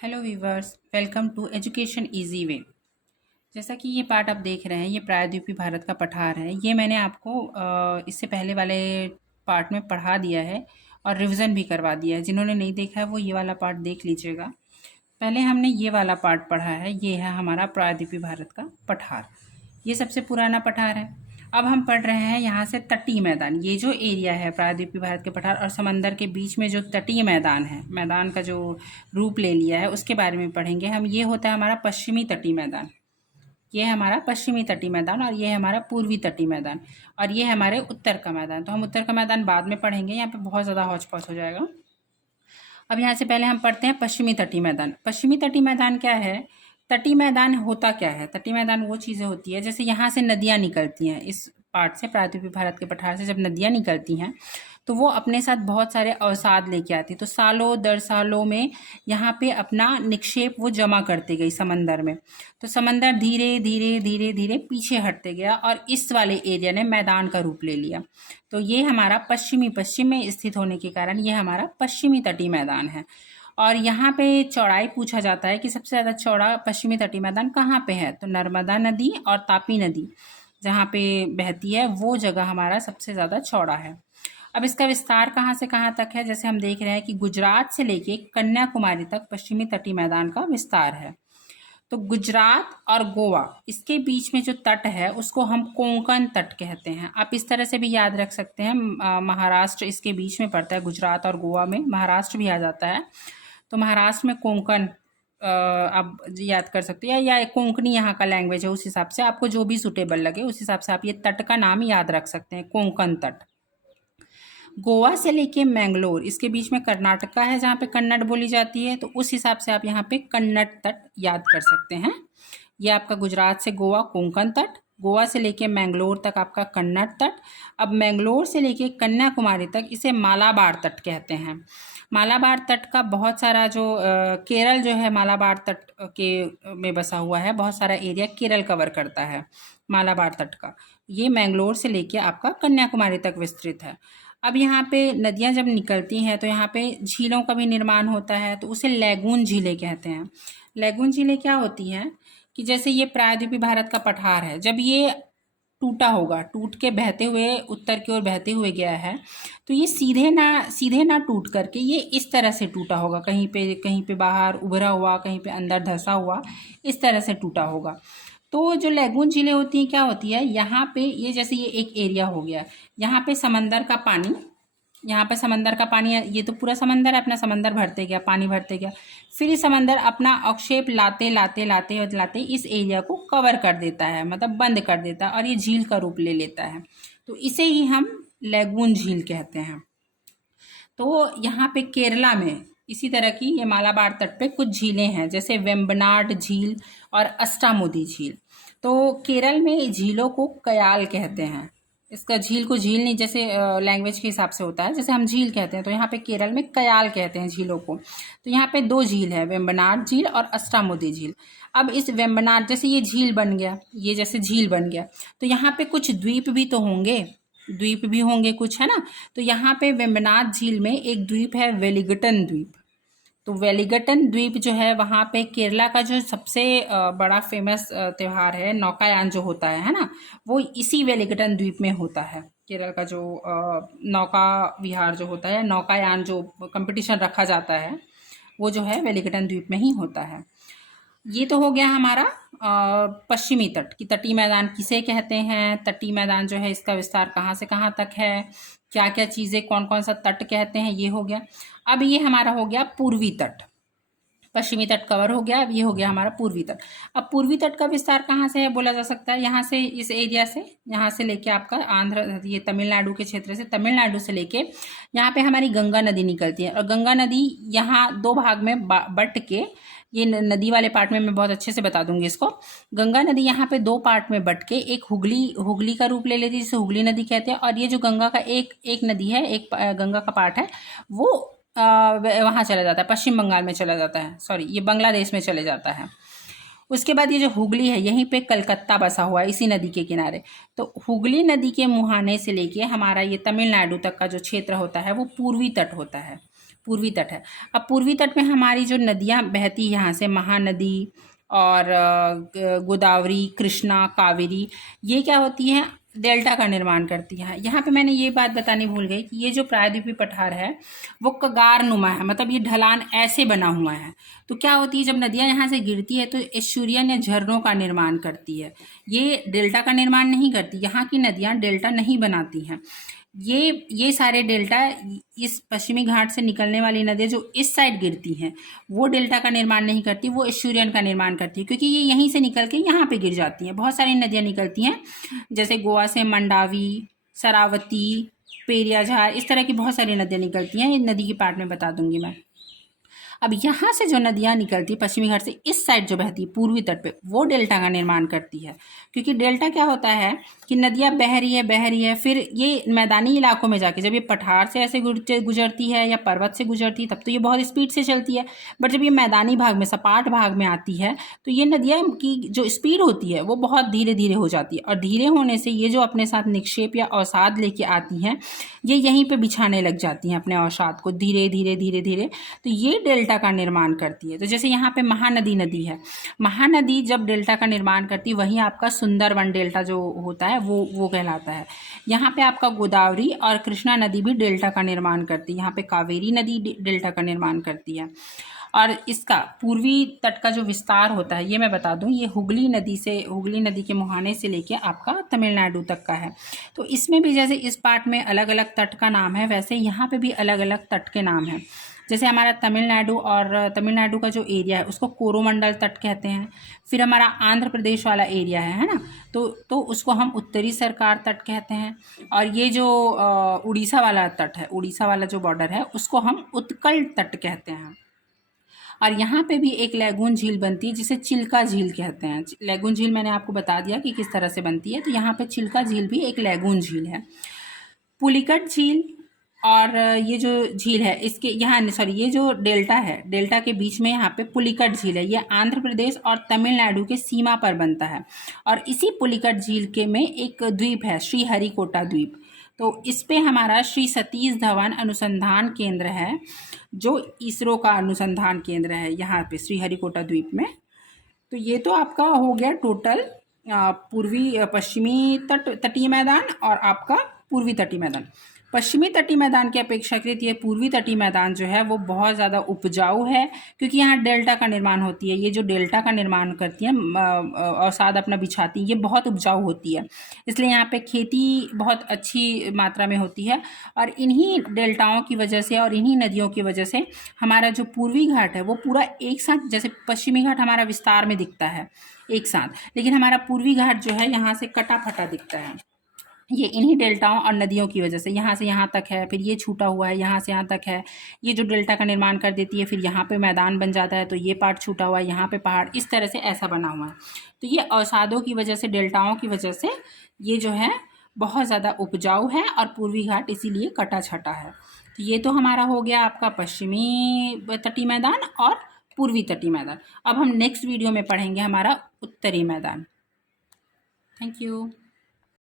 Hello viewers, welcome to education easy way. जैसा कि ये पार्ट आप देख रहे हैं, ये प्रायद्वीपीय भारत का पठार है। ये मैंने आपको इससे पहले वाले पार्ट में पढ़ा दिया है और रिवीजन भी करवा दिया है। जिन्होंने नहीं देखा है वो ये वाला पार्ट देख लीजिएगा। पहले हमने ये वाला पार्ट पढ़ा है, ये है हमारा प्रायद्वीपीय भारत का पठार। ये सबसे पुराना पठार है। अब हम पढ़ रहे हैं यहाँ से तटीय मैदान। ये जो एरिया है प्रायद्वीपीय भारत के पठार और समंदर के बीच में जो तटीय मैदान है, मैदान का जो रूप ले लिया है उसके बारे में पढ़ेंगे हम। ये होता है हमारा पश्चिमी तटीय मैदान। ये है हमारा पश्चिमी तटीय मैदान और ये है हमारा पूर्वी तटीय मैदान और ये है हमारे उत्तर का मैदान। तो हम उत्तर का मैदान बाद में पढ़ेंगे, यहाँ पे बहुत ज़्यादा हौच पौच हो जाएगा। अब यहाँ से पहले हम पढ़ते हैं पश्चिमी तटीय मैदान। पश्चिमी तटीय मैदान क्या है? तटीय मैदान होता क्या है? तटीय मैदान वो चीज़ें होती है, जैसे यहाँ से नदियाँ निकलती हैं, इस पार्ट से प्रायद्वीपीय भारत के पठार से जब नदियाँ निकलती हैं तो वो अपने साथ बहुत सारे अवसाद लेके आती। तो सालों दर सालों में यहाँ पे अपना निक्षेप वो जमा करते गई समंदर में। तो समंदर धीरे धीरे धीरे धीरे पीछे हटते गया और इस वाले एरिया ने मैदान का रूप ले लिया। तो ये हमारा पश्चिम में स्थित होने के कारण ये हमारा पश्चिमी तटीय मैदान है। और यहाँ पे चौड़ाई पूछा जाता है कि सबसे ज़्यादा चौड़ा पश्चिमी तटीय मैदान कहाँ पे है? तो नर्मदा नदी और तापी नदी जहाँ पे बहती है वो जगह हमारा सबसे ज़्यादा चौड़ा है। अब इसका विस्तार कहाँ से कहाँ तक है? जैसे हम देख रहे हैं कि गुजरात से लेके कन्याकुमारी तक पश्चिमी तटीय मैदान का विस्तार है। तो गुजरात और गोवा इसके बीच में जो तट है उसको हम कोंकण तट कहते हैं। आप इस तरह से भी याद रख सकते हैं। महाराष्ट्र इसके बीच में पड़ता है, गुजरात और गोवा में महाराष्ट्र भी आ जाता है। तो महाराष्ट्र में कोंकण आप याद कर सकते हैं, या कोंकणी यहाँ का लैंग्वेज है, उस हिसाब से आपको जो भी सुटेबल लगे उस हिसाब से आप ये तट का नाम याद रख सकते हैं, कोंकण तट। गोवा से लेके मैंगलोर इसके बीच में कर्नाटका है जहाँ पे कन्नड़ बोली जाती है, तो उस हिसाब से आप यहाँ पे कन्नड़ तट याद कर सकते हैं। ये आपका गुजरात से गोवा कोंकण तट, गोवा से लेके मैंगलोर तक आपका कन्नड़ तट। अब मैंगलोर से लेके कन्याकुमारी तक इसे मालाबार तट कहते हैं। मालाबार तट का बहुत सारा जो केरल जो है मालाबार तट के में बसा हुआ है, बहुत सारा एरिया केरल कवर करता है मालाबार तट का। ये मैंगलोर से लेके आपका कन्याकुमारी तक विस्तृत है। अब यहाँ पे नदियाँ जब निकलती हैं तो यहाँ पे झीलों का भी निर्माण होता है, तो उसे लैगून झीलें कहते हैं। लैगून झीलें क्या होती हैं कि जैसे ये प्रायद्वीपीय भारत का पठार है, जब ये टूटा होगा, टूट के बहते हुए उत्तर की ओर बहते हुए गया है, तो ये सीधे ना टूट करके ये इस तरह से टूटा होगा, कहीं पे बाहर उभरा हुआ, कहीं पे अंदर धंसा हुआ, इस तरह से टूटा होगा। तो जो लैगून झीलें होती हैं क्या होती है, यहाँ पे ये जैसे ये एक एरिया हो गया, यहाँ पे समंदर का पानी, यहाँ पे समंदर का पानी, ये तो पूरा समंदर है, अपना समंदर भरते गया, पानी भरते गया, फिर ये समंदर अपना अवक्षेप लाते लाते लाते लाते इस एरिया को कवर कर देता है, मतलब बंद कर देता है और ये झील का रूप ले लेता है। तो इसे ही हम लैगून झील कहते हैं। तो यहाँ पे केरला में इसी तरह की ये मालाबार तट पे कुछ झीलें हैं, जैसे वेम्बनाड झील और अष्टामुदी झील। तो केरल में झीलों को कयाल कहते हैं। इसका झील को झील नहीं, जैसे लैंग्वेज के हिसाब से होता है, जैसे हम झील कहते हैं तो यहाँ पे केरल में कयाल कहते हैं झीलों को। तो यहाँ पे दो झील है, वेम्बनाड झील और अष्टामुदी झील। अब इस वेम्बनाड जैसे ये झील बन गया, ये जैसे झील बन गया, तो यहाँ पे कुछ द्वीप भी तो होंगे, द्वीप भी होंगे कुछ, है ना। तो यहाँ पे वेम्बनाड झील में एक द्वीप है वेलिंगटन द्वीप। तो वेलिंगटन द्वीप जो है वहाँ पे केरला का जो सबसे बड़ा फेमस त्यौहार है नौकायान जो होता है ना, वो इसी वेलिंगटन द्वीप में होता है। केरल का जो नौका विहार जो होता है, नौकायान जो कंपटीशन रखा जाता है, वो जो है वेलिंगटन द्वीप में ही होता है। ये तो हो गया हमारा पश्चिमी तट की तटीय मैदान किसे कहते हैं, तटीय मैदान जो है इसका विस्तार कहाँ से कहाँ तक है, क्या क्या चीज़ें, कौन कौन सा तट कहते हैं, ये हो गया। अब ये हमारा हो गया पूर्वी तट। पश्चिमी तट कवर हो गया, अब ये हो गया हमारा पूर्वी तट। अब पूर्वी तट का विस्तार कहाँ से है बोला जा सकता है, यहाँ से, इस एरिया से, यहाँ से लेके आपका आंध्र, ये तमिलनाडु के क्षेत्र से, तमिलनाडु से लेके यहाँ पे हमारी गंगा नदी निकलती है। और गंगा नदी यहाँ दो भाग में बट के, ये नदी वाले पार्ट में मैं बहुत अच्छे से बता दूंगी इसको। गंगा नदी यहाँ पे दो पार्ट में बट के एक हुगली का रूप ले लेती है, जिसे हुगली नदी कहते हैं। और ये जो गंगा का एक नदी है, एक गंगा का पार्ट है, वो वहाँ चला जाता है, पश्चिम बंगाल में चला जाता है, सॉरी ये बांग्लादेश में चले जाता है। उसके बाद ये जो हुगली है, यहीं पे कलकत्ता बसा हुआ है इसी नदी के किनारे। तो हुगली नदी के मुहाने से लेके हमारा ये तमिलनाडु तक का जो क्षेत्र होता है वो पूर्वी तट होता है। पूर्वी तट है। अब पूर्वी तट में हमारी जो नदियाँ बहती हैं यहाँ से, महानदी और गोदावरी, कृष्णा, कावेरी, ये क्या होती हैं, डेल्टा का निर्माण करती है। यहाँ पे मैंने ये बात बतानी भूल गई कि ये जो प्रायद्वीपीय पठार है वो कगार नुमा है, मतलब ये ढलान ऐसे बना हुआ है। तो क्या होती है, जब नदियाँ यहाँ से गिरती है तो एस्चुरियन या झरनों का निर्माण करती है, ये डेल्टा का निर्माण नहीं करती। यहाँ की नदियाँ डेल्टा नहीं बनाती हैं। ये सारे डेल्टा, इस पश्चिमी घाट से निकलने वाली नदियाँ जो इस साइड गिरती हैं वो डेल्टा का निर्माण नहीं करती, वो एस्चुरियन का निर्माण करती है, क्योंकि ये यहीं से निकल के यहाँ पे गिर जाती हैं। बहुत सारी नदियाँ निकलती हैं, जैसे गोवा से मंडावी, शरावती, पेरियाझार, इस तरह की बहुत सारी नदियाँ निकलती हैं। नदी की पार्ट में बता दूंगी मैं। अब यहाँ से जो नदियाँ निकलती है पश्चिमी घाट से इस साइड जो बहती है पूर्वी तट पे, वो डेल्टा का निर्माण करती है। क्योंकि डेल्टा क्या होता है कि नदियाँ बह रही है, फिर ये मैदानी इलाकों में जाके, जब ये पठार से ऐसे गुजरती है या पर्वत से गुजरती है तब तो ये बहुत स्पीड से चलती है, बट जब ये मैदानी भाग में, सपाट भाग में आती है तो ये नदियाँ की जो स्पीड होती है वो बहुत धीरे धीरे हो जाती है। और धीरे होने से ये जो अपने साथ निक्षेप या अवसाद लेके आती हैं, ये यहीं पर बिछाने लग जाती हैं अपने अवसाद को, धीरे धीरे धीरे धीरे। तो ये डेल्टा का निर्माण करती है। तो जैसे यहाँ पे महानदी नदी है, महानदी जब डेल्टा का निर्माण करती है, वहीं आपका सुंदरवन डेल्टा जो होता है वो कहलाता है। यहाँ पे आपका गोदावरी और कृष्णा नदी भी डेल्टा का निर्माण करती है। यहाँ पे कावेरी नदी डेल्टा का निर्माण करती है। और इसका पूर्वी तट का जो विस्तार होता है, ये मैं बता दूं, ये हुगली नदी के मुहाने से लेके आपका तमिलनाडु तक का है। तो इसमें भी जैसे इस पार्ट में अलग अलग तट का नाम है, वैसे यहाँ पे भी अलग अलग तट के नाम हैं। जैसे हमारा तमिलनाडु का जो एरिया है उसको कोरोमंडल तट कहते हैं। फिर हमारा आंध्र प्रदेश वाला एरिया है ना, तो उसको हम उत्तरी सरकार तट कहते हैं। और ये जो उड़ीसा वाला तट है, उड़ीसा वाला जो बॉर्डर है, उसको हम उत्कल तट कहते हैं। और यहाँ पे भी एक लैगून झील बनती है जिसे चिल्का झील कहते हैं। लैगून झील मैंने आपको बता दिया कि किस तरह से बनती है। तो यहाँ पे चिल्का झील भी एक लैगून झील है। पुलिकट झील और ये जो झील है इसके यहाँ, सॉरी, ये जो डेल्टा है, डेल्टा के बीच में यहाँ पे पुलिकट झील है। ये आंध्र प्रदेश और तमिलनाडु के सीमा पर बनता है। और इसी पुलिकट झील के में एक द्वीप है, श्रीहरिकोटा द्वीप। तो इस पे हमारा श्री सतीश धवन अनुसंधान केंद्र है, जो इसरो का अनुसंधान केंद्र है यहाँ पे श्रीहरिकोटा द्वीप में। तो ये तो आपका हो गया टोटल पूर्वी पश्चिमी तटीय मैदान और आपका पूर्वी तटीय मैदान। पश्चिमी तटीय मैदान की अपेक्षाकृत ये पूर्वी तटीय मैदान जो है वो बहुत ज़्यादा उपजाऊ है, क्योंकि यहाँ डेल्टा का निर्माण होती है। ये जो डेल्टा का निर्माण करती है, अवसाद अपना बिछाती है, ये बहुत उपजाऊ होती है, इसलिए यहाँ पे खेती बहुत अच्छी मात्रा में होती है। और इन्हीं डेल्टाओं की वजह से और इन्हीं नदियों की वजह से हमारा जो पूर्वी घाट है वो पूरा एक साथ, जैसे पश्चिमी घाट हमारा विस्तार में दिखता है एक साथ, लेकिन हमारा पूर्वी घाट जो है यहाँ से कटा फटा दिखता है। ये इन्हीं डेल्टाओं और नदियों की वजह से, यहाँ से यहाँ तक है, फिर ये छूटा हुआ है, यहाँ से यहाँ तक है, ये जो डेल्टा का निर्माण कर देती है, फिर यहाँ पे मैदान बन जाता है, तो ये पार्ट छूटा हुआ है, यहाँ पे पहाड़, इस तरह से ऐसा बना हुआ है। तो ये अवसादों की वजह से, डेल्टाओं की वजह से ये जो है बहुत ज़्यादा उपजाऊ है और पूर्वी घाट इसीलिए कटा छटा है। तो ये तो हमारा हो गया आपका पश्चिमी तटीय मैदान और पूर्वी तटीय मैदान। अब हम नेक्स्ट वीडियो में पढ़ेंगे हमारा उत्तरी मैदान। Thank you.